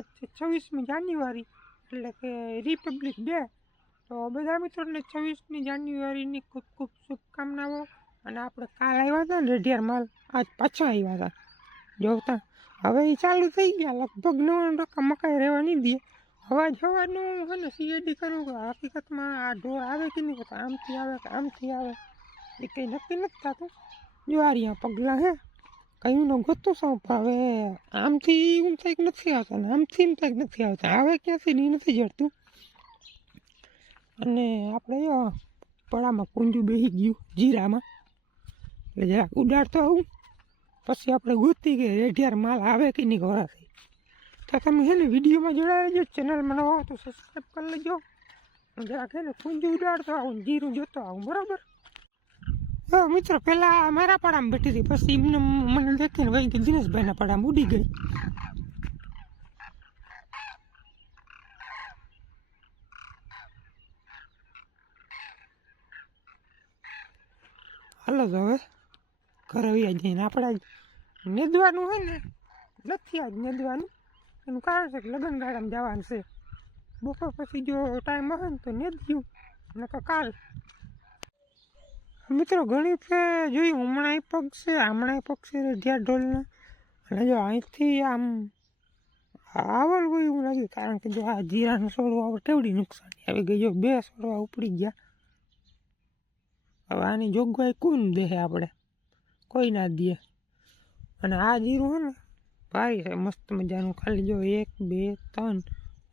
આજ છવ્વીસમી જાન્યુઆરી, એટલે કે રિપબ્લિક ડે. તો બધા મિત્રોને છવ્વીસમી જાન્યુઆરીની ખૂબ ખૂબ શુભકામનાઓ. અને આપણે કાલ આવ્યા હતા ને, રેઢિયાર માલ, આજ પાછા આવ્યા હતા. જોતા, હવે એ ચાલુ થઈ ગયા, લગભગ નવ્વાણું ટકા મકાઈ રહેવા નહીં દે. હવા જવાનું છે ને સીએડી કરવું કે હકીકતમાં આ ઢોર આવે કે નહીં? આમથી આવે કે આમથી આવે? એ કંઈ નક્કી નથી થતું. જો આ રહ્યા પગલાં હે. કયું ગતું ગોતું સૌ હવે આમથી એમ થાય નથી આવતા ને આમથી એમ થાય નથી આવતા. આવે ક્યાંથી ને નથી જડતું. અને આપણે પડામાં કુંજું બેસી ગયું જીરામાં. એટલે જરાક ઉડાડતો આવું. પછી આપણે ગોતી કે રેઢિયાર માલ આવે કે નહીં ઘોરાથી તો તમે છે ને વિડીયોમાં જોડાઈ રહેજો ચેનલમાં નવા તો સબસ્ક્રાઈબ કરી લેજો. જરાક છે ને કુંજું ઉડાડતો આવું જીરું જોતો આવું, બરાબર? હા, મિત્રો, પેલા મારા પડામાં બેઠી હતી, પછી એમને મને દેખીને વહી ગઈ, દિનેશભાઈના પડામાં ઉડી ગઈ. હાલો તો હવે, ઘરે વયા જઈને. આપણે નેદવાનું હોય ને, નથી આજ નેદવાનું. એનું કારણ છે કે લગ્ન ગાળામાં જવાનું છે. બપોર પછી જો ટાઈમ હોય ને તો નેદ્યું, નકર કાલ મિત્રો ઘણી ફે જોયું, હમણાં પગ છે, હમણાં પગ છે રેઢિયા ઢોલના અને જો અહીંથી આમ આવલ હોય એવું લાગ્યું કારણ કે જો આ જીરાનું છોડવા આપણે કેવડી નુકસાની. આવી ગઈ જો બે છોડવા ઉપડી ગયા. હવે આની જોગવાઈ કોણ દે આપણે? કોઈ ના દે. અને આ જીરું છે ને ભાઈ છે, મસ્ત મજાનું. ખાલી જો એક, બે, ત્રણ,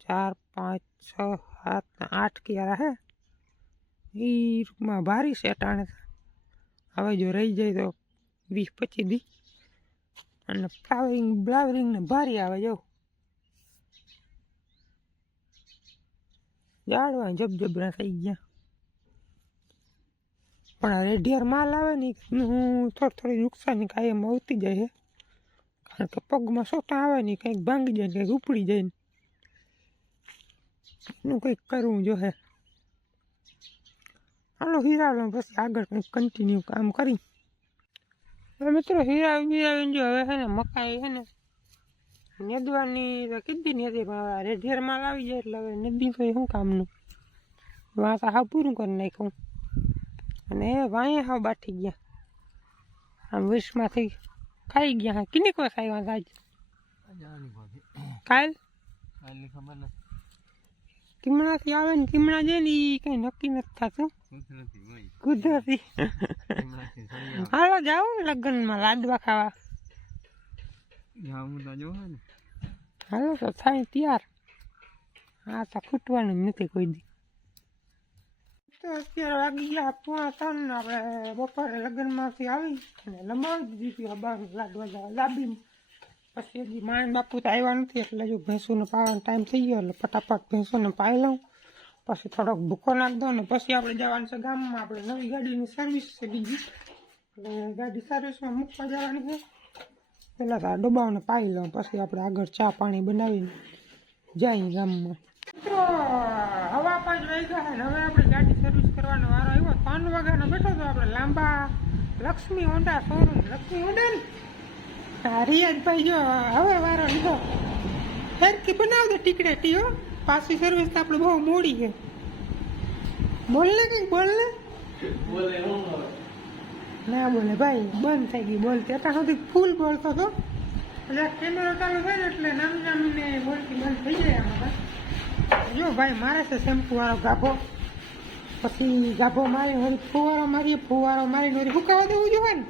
ચાર, પાંચ, છ, સાત ને આઠ ક્યારા હે. એ રૂપમાં ભારી છે અટાણે હવે જો રહી જાય તો વીસ પચીસ દી. અને ફ્લાવરિંગ, બ્લાવરિંગ ને ભારી આવે જો. જાડવા જબજબરા થઈ ગયા. પણ આ રેઢિયાર માલ આવે ને હું થોડી થોડી નુકસાની કાયમ આવતી જાય છે કારણ કે પગમાં સોટા આવે ને કંઈક ભાંગી જાય કંઈક ઉપડી જાય ને. એનું કંઈક કરવું જોઈએ હાલો હીરાવલો પછી આગળ કંઈક કન્ટિન્યુ કામ કરી. મિત્રો હીરા બિરાવીને જો હવે છે ને મકાઈ છે ને નેદવાની તો કીધી નથી પણ રેઢિયાર માલ આવી જાય એટલે હવે નદી તો શું કામનું? વાંસા હા પૂરું કરી નાખ્યું. અને એ વાંયે હા બાઠી ગયા. આમ વિશમાંથી ખાઈ ગયા. કિનિક વાર ખાઈ આજ? કાલ? કાલની ખબર નથી. કિમણાથી આવે ને કિમણા છે ને એ કંઈ નક્કી નથી થતું. કુદરતી. હાલો જાવ ને લગ્નમાં લાડવા ખાવા. હાલો તો થાય તૈયાર. હા તો ખૂટવાનું નથી કોઈ દી. તો અત્યારે વાગી ગયા પોણા ત્રણ આપણે બપોરે લગ્નમાંથી આવી અને લંબાવી દીધી હતી લાડવા જવા લાંબી પછી હજી માણ બાપુ તો આવ્યા નથી એટલે જો ભેંસોને પાવાનો ટાઈમ થઈ ગયો એટલે ફટાફટ ભેંસોને પાઈ લઉં. પછી થોડોક ભૂકો નાખ દઉં ને પછી આપણે જવાનું છે ગામમાં. આપણે નવી ગાડીની સર્વિસ છે બીજી. એટલે ગાડી સર્વિસમાં મૂકવા જવાની છે. પહેલાં તો આ ડબ્બાઓને પાઈ લઉં, પછી આપણે આગળ ચા પાણી બનાવીને જઈએ ગામમાં. મિત્રો, હવા પાંચ વાગ્યા છે હવે આપણે ગાડી સર્વિસ કરવાનો વારો આવ્યો. ત્રણ વાગ્યાનો બેઠો તો આપણે લાંબા Lakshmi Honda showroom Lakshmi Honda Riyaz bhai જો હવે વારો લીધો. ફેરકી બનાવ દે ટીકડે ટીઓ પાછી સર્વિસ તો આપણે બહુ મોડી છે. બોલ ને કંઈક બોલ ને. ના બોલે ભાઈ બંધ થઈ ગઈ બોલતી અત્યાર સુધી ફૂલ બોલતો હતો. એટલે કેમેરો ચાલુ થાય ને એટલે નામી નામીને બોલતી બંધ થઈ જાય આમાં. જો ભાઈ મારે છે શેમ્પુ વાળો ગાભો. પછી ગાભો મારી વળી ફુવારો મારીએ, ફુવારો મારીને વળી હુકાવા દેવું જોઈએ ને.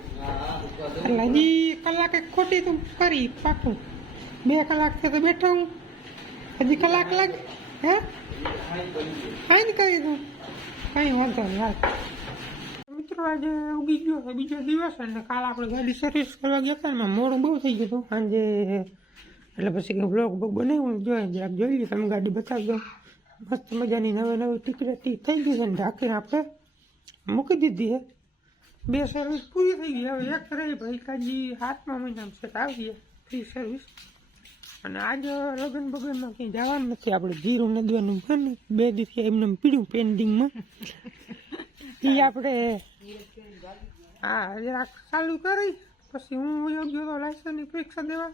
એટલે હજી કલાકે ખોટી તું કરી પાકું. બે કલાક થયો તો બેઠો હું. હજી કલાક લાગે. હે? કાંઈ કરી દઉં કાંઈ વાંધો નહીં, હાલ. મિત્રો આજે ઉગી ગયો છે બીજો દિવસ અને કાલ આપણે ગાડી સર્વિસ કરવા ગયા હતા એમાં મોડું બહુ થઈ ગયું હતું. સાંજે એટલે પછી કે બ્લોગ બ્લોગ બનાવ્યું જોઈએ જરાક જોઈ લઈએ તમે ગાડી બતાવી દો. મસ્ત મજાની નવી નવી ટીકરેટી થઈ ગઈ છે ને ઢાંકીને આપણે મૂકી દીધી છે બે સર્વિસ પૂરી થઈ ગઈ હવે એક રહી ભાઈ કાજી હાથમાં મહિનામાં સેટ આવી ફ્રી સર્વિસ અને આજ લગ્ન બગનમાં કંઈ જવાનું નથી, આપણે જીરું નદવાનું છે ને, બે દિવસે એમને પીડ્યું પેન્ડિંગમાં એ આપણે હા જરાક ચાલુ કરી, પછી હું યોગ્ય ગયો તો લાયસન્સની પરીક્ષા દેવા.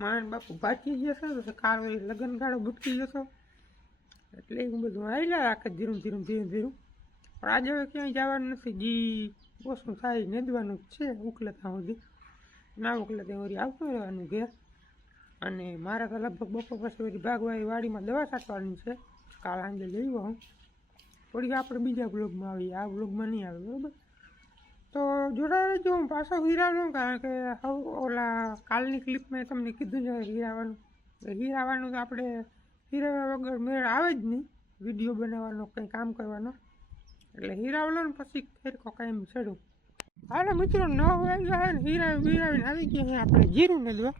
માન બાપુ ભાચી જશે તો કાર લગ્ન ગાળો ભૂટકી જશો એટલે હું બધું આવેલા રાખે ધીરું ધીરું ધીરું ધીરું પણ આજે હવે ક્યાંય જવાનું નથી, જી, ઓછું થાય, નેદવાનું છે ઉકલે ત્યાં સુધી. ના ઉકલે ત્યાં વળી આવતું રહેવાનું ઘેર. અને મારા તો લગભગ બપોર પછી વળી ભાગવાળી વાડીમાં દવા છાંટવાની છે. કાલ સાંજે જઈ હું થોડીક આપણે બીજા બ્લોગમાં આવીએ. આ બ્લોગમાં નહીં આવે, બરાબર? તો જોડાઈ રહેજો, હું પાછો હીરાવાનું કારણ કે હવે ઓલા કાલની ક્લિપમાં તમને કીધું છે હીરાવાનું હીરાવાનું તો આપણે હીરા વગર મેળ આવે જ નહીં. વીડિયો બનાવવાનો, કંઈ કામ કરવાનો. એટલે હીરાવલો ને પછી ખેરકો કાંઈ ચડું હાલો મિત્રો, ન હોય ને હીરા વીરાવીને આવી ગયા આપણે જીરું ને દવા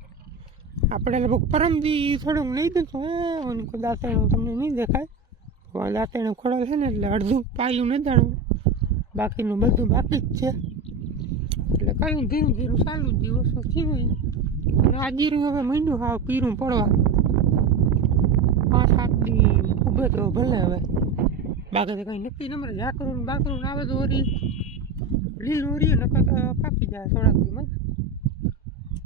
આપણે લગભગ પરમદી થોડુંક નહીં દીધું હે? દાંતણું તમને નહીં દેખાય. દાંતણું ખોડલ છે ને એટલે અડધું પાયું નથી દાણું. બાકીનું બધું બાકી જ છે. એટલે કયું ધીરું ધીરું ચાલુ જ દિવસો થયું આ જીરું હવે મીંડું હાવ પીરું પડવા. પાંચ સાત દી ઊભે તો ભલે હવે. બાકી કંઈ નક્કી નંબર ઝાકરું ને બાકરું આવે તો ઓરી લીલું ઓરી નકર તો પાકી જાય થોડાક દીમાં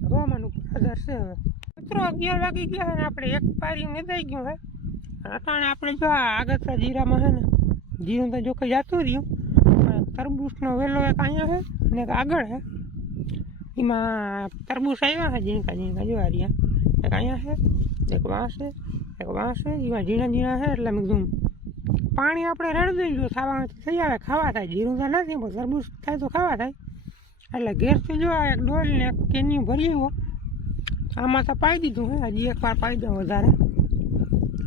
હવામાન ઉપર આધાર છે હવે. મિત્રો, અગિયાર વાગી ગયા ને આપણે એક પારી મેદાઈ ગયું હે અટાણે આપણે જો આગળ જીરામાં હે ને, જીરું તો જો કે જતું રહ્યું તરબૂચનો વેલો એક અહીંયા છે અને એક આગળ છે. એમાં તરબૂચ આવ્યા છે ઝીણકા ઝીણકા જોવા રહ્યા. એક અહીંયા છે, એક વાંસ છે. વાંસ છે એવા ઝીણા ઝીણા છે એટલે મેં પાણી આપણે રેડી દઈએ, જો ખાવાનું થઈ આવે, ખાવા થાય, જીરું તો નથી, પણ તરબૂચ થાય તો ખાવા થાય. એટલે ગેસથી જો એક એક ડોલને એક કેનિયું ભરી આવ્યો આમાં તો પાઈ દીધું હે, હજી એક વાર પાઈ દઉં વધારે.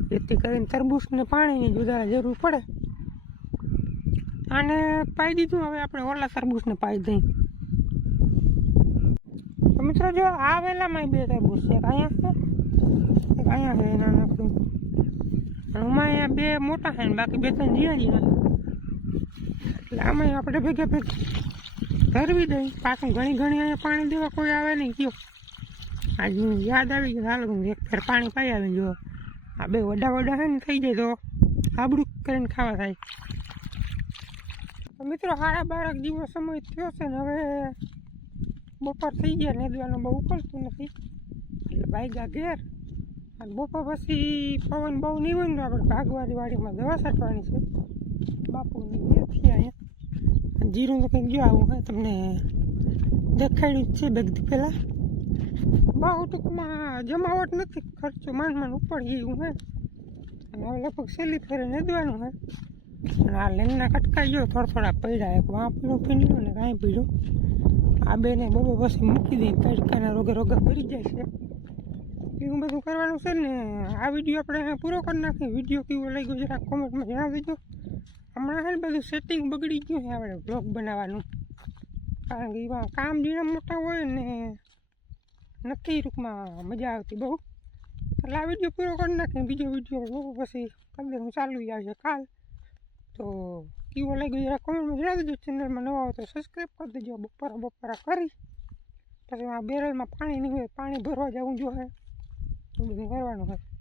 જેથી કરીને તરબૂચને પાણીની જ વધારે જરૂર પડે. અને પાઈ દીધું, હવે આપણે ઓલા તરબૂચને પાઈ દઈ તો મિત્રો, જો આ વેલામાં બે તરબૂચ છે, એક અહીંયા અહીંયા છે, એના નાખું આમાં અહીંયા બે મોટા છે ને, બાકી બે ત્રણ છે એટલે આમાં આપણે ભેગા ભેગા ધરવી દઈ પાછું ઘણી ઘણી અહીંયા પાણી દેવા કોઈ આવે નહીં, કયો. આજ યાદ આવી ગયું, હાલ એક ફેર પાણી પાઈ આવી જો આ બે વડા વડા છે ને, થઈ જાય તો આબડું કરીને ખાવા થાય. મિત્રો સાડા બારક દિવસ સમય થયો છે ને, હવે બપોર થઈ ગયા નેદવાનું બહુ ઉકળતું નથી. એટલે ભાગ્યા ઘેર અને બપોર પછી પવન બહુ નહીં હોય આપણે ભાગવારી વાડીમાં દવા છાંટવાની છે. બાપુની ઘેરથી અહીંયા. જીરું તો કંઈક ગયો આવું હોય તમને દેખાડ્યું જ છે બેગથી પહેલાં. બહુ ટૂંકમાં જમાવટ નથી, ખર્ચો માંડ માંડ ઉપડી ગયું હે અને હવે લગભગ સહેલી ફેરે નદવાનું હે અને આ લેનના કટકા ગયો થોડા થોડા પડ્યા, એક વાં પીળું પીંડ્યું ને કાંઈ પીડ્યું. આ બેને બબો પછી મૂકી દઈ તડકાના રોગે રોગે ભરી જાય છે. એવું બધું કરવાનું છે ને, આ વીડિયો આપણે પૂરો કરી નાખીએ. વીડિયો કેવો લાગ્યો જરા કોમેન્ટમાં જણાવી દેજો હમણાં છે બધું સેટિંગ બગડી ગયું છે આપણે બ્લોગ બનાવવાનું. કારણ કે એમાં કામ જીણા મોટા હોય ને નથી ટૂંકમાં મજા આવતી બહુ. એટલે આ વીડિયો પૂરો કરી નાખીએ. બીજો વીડિયો પછી કદાચ હું ચાલુ આવશે કાલ. તો કેવો લાગ્યો જરા કોમેન્ટમાં જણાવી દેજો ચેનલમાં નવા હોય તો સબસ્ક્રાઈબ કરી દેજો. બપોરા બપોરા કરી. પછી આ બેરલમાં પાણી નહીં હોય, પાણી ભરવા જવું જોઈએ એવું બધું કરવાનું હોય.